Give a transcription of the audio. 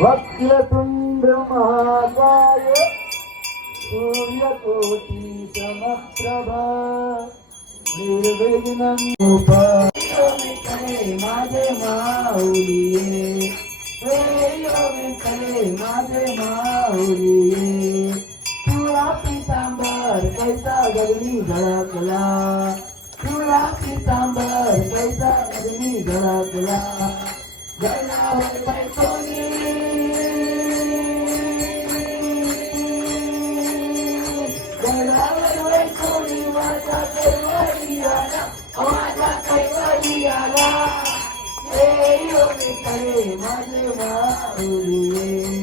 वक्रतुंड महाकाय सूर्यकोटि समप्रभा निर्विघ्नं करे माझे माऊली करे माझे माऊली तुला पितांबर कैसा गगनी धडकला तुला पितांबर कैसा गगनी धडकला जनावर पैसोनी जनावर पैसोनी माझा कैवारी आला माझा कैवारी आला करे माझे माऊली